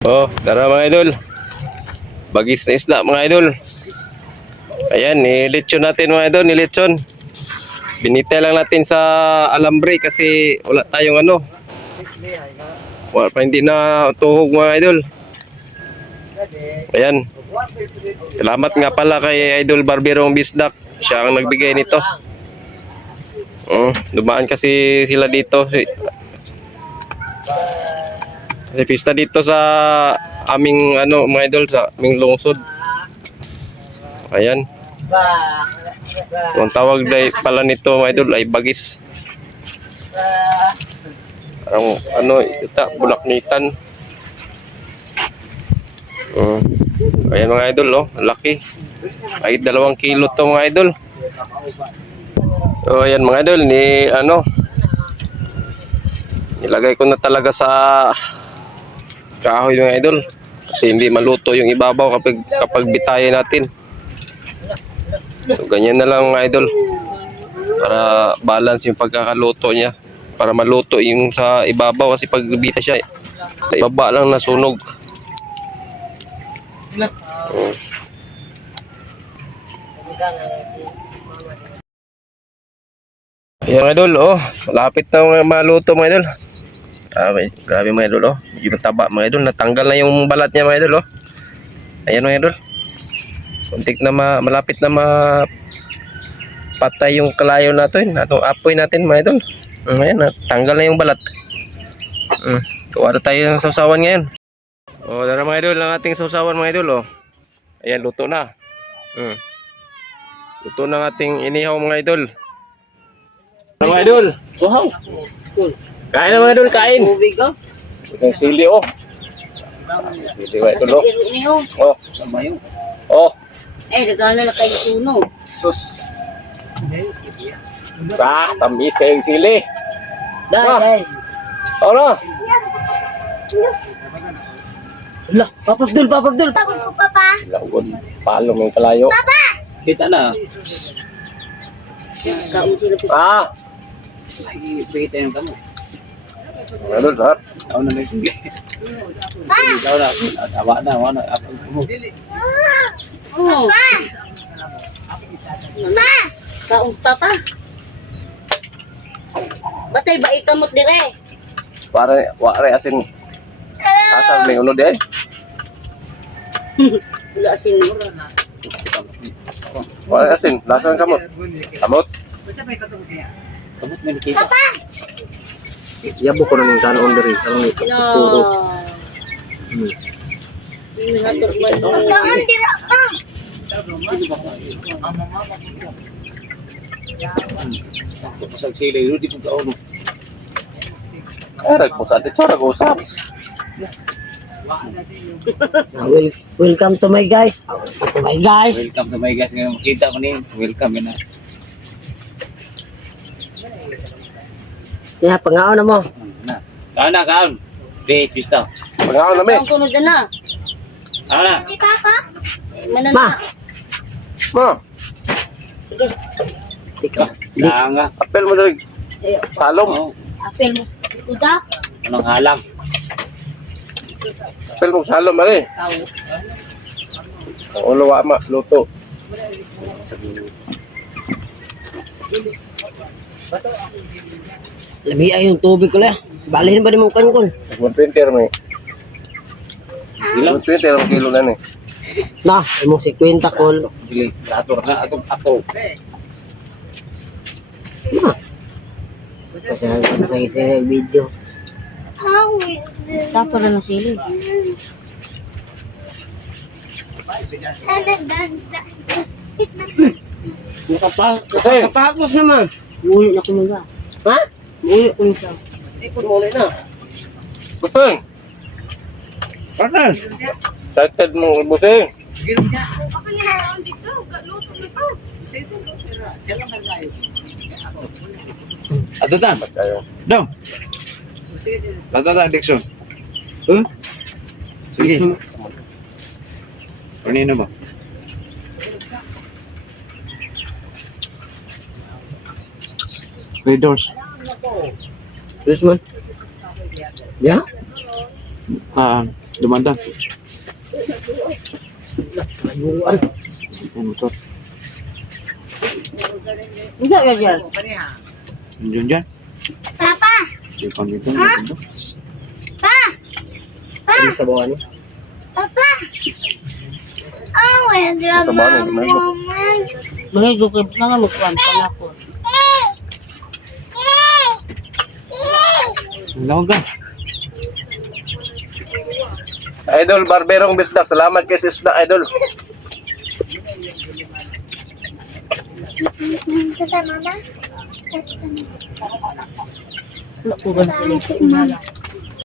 Oh, tara mga idol. Bagis na isda mga idol. Ayan, nilitsyon natin mga idol, nilitsyon. Binitay lang natin sa alambre kasi wala tayong ano. Wala pa, hindi na tuhog mga idol. Ayan. Salamat nga pala kay Idol Barberong Bisdak. Siya ang nagbigay nito. Dumaan kasi sila dito. Kasi pista dito sa aming ano mga idol, sa aming lungsod. Ayan. Ang tawag pala nito mga idol ay bagis. Parang ano ito, bulaknitan. Ayan mga idol, oh, laki. Ay 2 kilo to mga idol. So ayan mga idol, nilagay ko na talaga sa kahoy mga idol kasi hindi maluto yung ibabaw kapag bitayin natin. So ganyan na lang mga idol para balance yung pagkakaluto niya, para maluto yung sa ibabaw kasi pag bita siya sa ibaba lang nasunog. Ayan mga idol, oh, malapit na maluto mga idol. Grabe mga idol, oh, medyo mataba mga idol, natanggal na yung balat niya mga idol, oh. Ayan mga idol, kuntik na malapit na mapatay yung kalayo natin, apoy natin mga idol. Ayan, natanggal na yung balat. Kuha na tayo ng sausawan ngayon. Oh, tara mga idol, ang ating sausawan mga idol, oh. Ayan, luto na. Luto na ang ating inihaw mga idol. Mga idol, wow. Kain na mga idol, kain. Yung sili, oh. Sili mga idol, oh. Oh. Nagana na kayo suno. Sus. Tamis kayong sili. Dahil. Oh na. Wala, papagdul. Tapos ko, Papa. Lagon, palo mo yung kalayo. Papa! Kita na. Kausin na po. Kita yung kamo. Mga idol, sarap. Ako na nagsigil. Ikaw na. Tawa na. Wala. Apag mo. Oo. Papa! Kaunta pa. Batay ba ikamot dire? Wari asin. Asal may uno din. Wala asin mo. Wari asin, lasan kamot. Kamot. Kamot na nakita. Papa! Yabo ko na ng kanon diri. No. Pagkaan tira ka! Pasag sila yun, di po kaon. Erag po sa atin, sarag usap. Welcome to my guys. To my guys. Welcome to my guys. Ngayon makita ko niyo. Welcome yun na. Yeah, pangaon na mo. Kaon na, kaon. Wait, pista. Pagkakaon namin. Kaon ko na dyan na. Kaon na. Si Papa? Manan Ma. na. Ma, Ikaw. Kaon nga. apel mo diri. Salom. Oo. Apel mo. Uda? Anong halang? Apel mo salom ari. Ulo wa ma luto. Labi ay yung tubig ko lang. Balihin ba ni mo kankon? 120 mo. Ilang? 120 ang kilo na ni. Na, imong 50 kol. Dili. Ator na. Atong ako. Na. Kasi ang sa video. Tapos na sili. Dance. Nakapakos naman. Ulit na kumaga. Ha? Ulit ko siya. Ipon mo ulit na. Busing. Partner. Excited mo busing. Ato ta. Kayo. Dong. Tata ta Dixon. Sige. Kanina ba? May doors. This one. Yeah? Dumanda. Layuan. Ang motor. Hindi ka dyan. Diyan dyan. Papa! Di pa dito. Pa! Ano sa bawah ni? Papa! Oh, wala Sa bahay, may go. Mahigo ka na nga magkuhan pa na ako. Ang lawag ka. Idol, Barberong Bisdak. Salamat kay Sisdak, Idol. Kasama na? Wala ko ganito. Wala.